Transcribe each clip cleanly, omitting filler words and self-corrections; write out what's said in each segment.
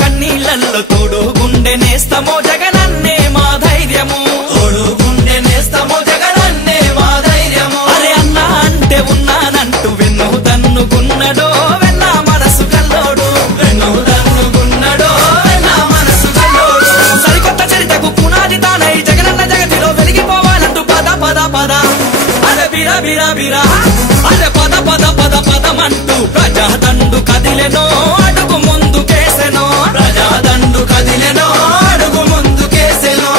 కన్నీళ్ళల్లో తోడు గుండె నేస్తమో జగనన్నే మా ధైర్యము తోడు గుండె నేస్తమో జగనన్నే మా ధైర్యము అరే అన్నా అంటే ఉన్నానంటూ వెన్ను తన్నుకున్నడో వెన్న మనసు కల్లోడు వెన్ను తన్నుకున్నడో వెన్న మనసు కల్లోడు సరికొత్త చరితకు పునాది తానై జగనన్న జగతిలో వెలిగిపోవాలంటూ పద పద పద అరే బిరా బిరా బిరా అరే పద పద పద పదమంటూ ప్రజాదండు కదిలెనో అడుగు ముందుకేసెనో ప్రజాదండు కదిలెనో అడుగు ముందుకేసెనో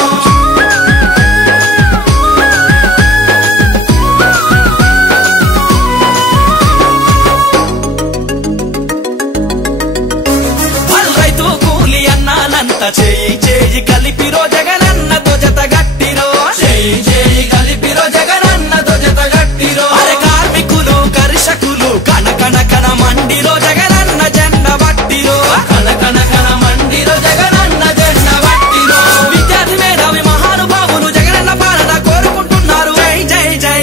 రైతు కూలి అన్నానంత చేయి చేయి కలిపిరో జగనన్నతో జత గట్టిరో చేయి చేయి కలిపిరో జగనన్నతో జత గట్టిరో అరే కార్మికులు కర్షకులు కన కన కన మండిరో జగనన్న జెండ బట్టిరో కన కన కన మండిరో జగనన్న జెండ బట్టిరో విద్యార్థి మేధావి మహానుభావులు జగనన్న పాలన కోరుకుంటున్నారు జై జై జై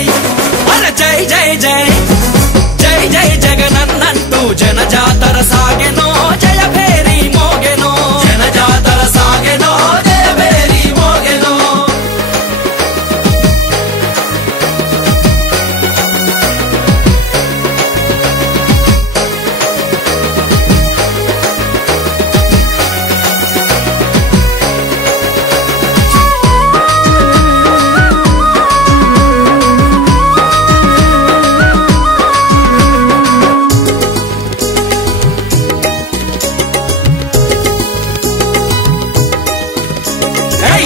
అరే జై జై జై జై జై జగనన్నంటూ జన జాతర సాగెనో జయ భేరి మోగెనో జన జాతర సాగెనో జయ భేరి మోగెనో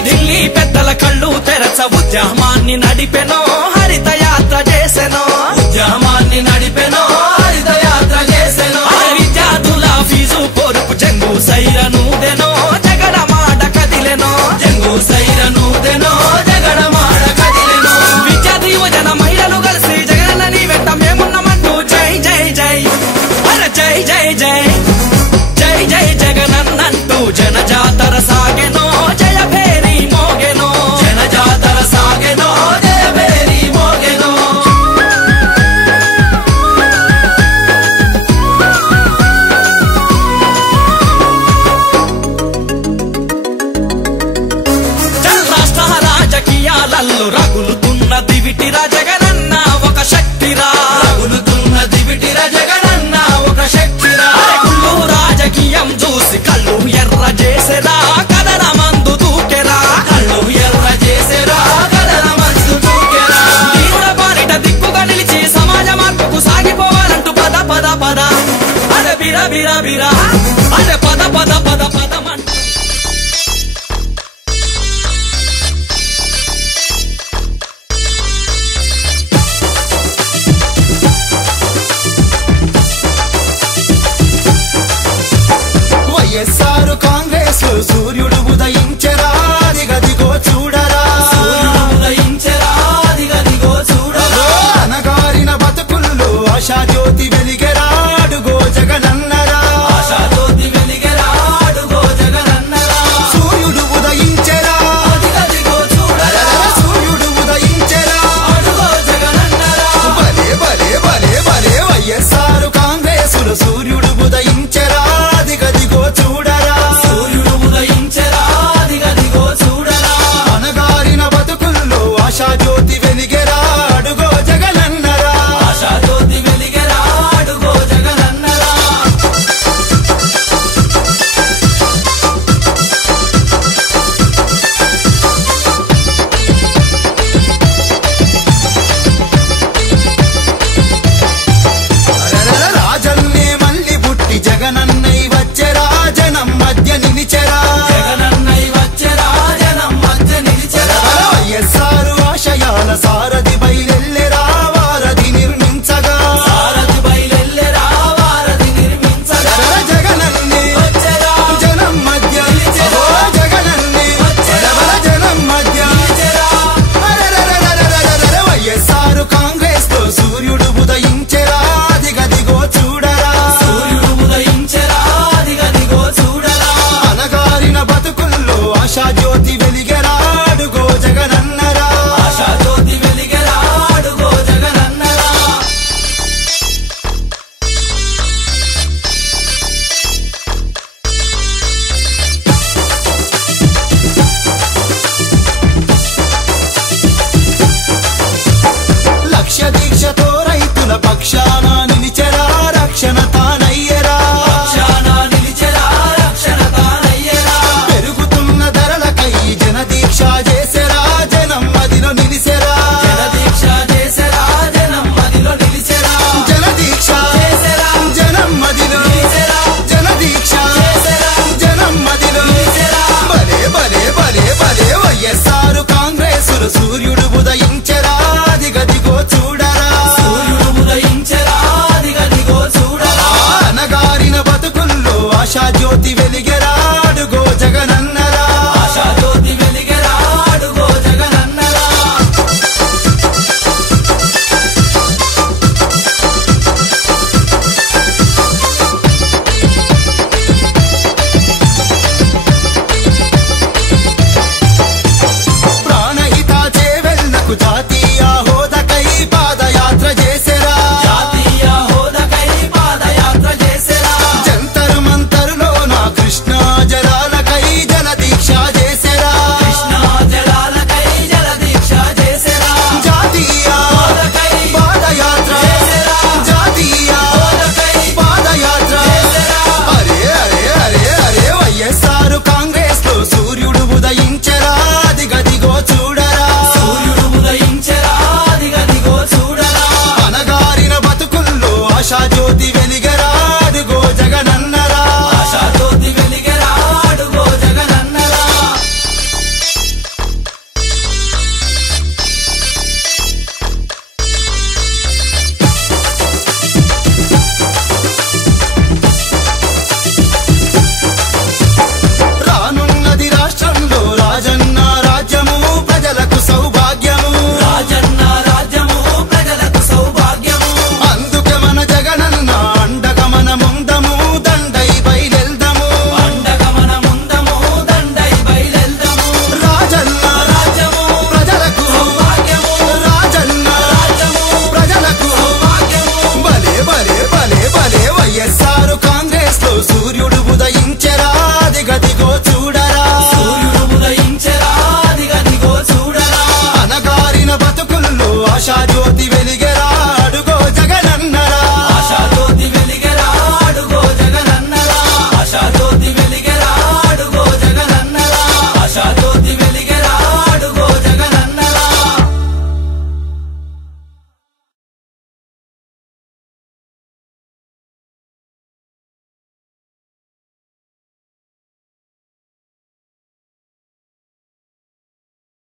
ఢిల్లీ పెద్దల కళ్ళు తెరచ ఉద్యమాన్ని నడిపెనో హరిత యాత్ర చేసెనో ఉద్యమాన్ని నడిపెనో హరిత యాత్ర చేసెనో విద్యార్థుల ఫీజు పొరుపు జంగు సైరనూదెనో జగడ మాట కదిలెనో జంగు సైరనూదెనో జగడ మాట కదిలెనో విద్యార్థి యువజన మహిళలు కలిసి జగనన్న నీ వెంట మేమున్నామంటూ జై జై జై అరే జై జై జై జై జై జగనన్నంటూ జన జాతర సాగెనో జయ భేరి మోగెనో జన జాతర సాగెనో జయ భేరి మోగెనో రాష్ట్ర రాజకీయాలలో రగులుతున్న దివిటిరా జగనన్న ఒక శక్తిరా రగులుతున్న దివిటిరా జగనన్న ఒక శక్తిరా కుళ్ళు రాజకీయం చూసి కళ్ళు ఎర్ర చేసేరా కదన మందు దూకెరా కళ్ళు ఎర్ర చేసేరా కదన మందు దూకెరా తీవ్ర పాలిట దిక్కుగా నిలిచి సమాజ మార్పుకు సాగిపోవాలంటూ పద పద పద అరే బిరా బిరా బిరా అరే పద పద పద పదమంటూ వైఎస్ఆర్ కాంగ్రెస్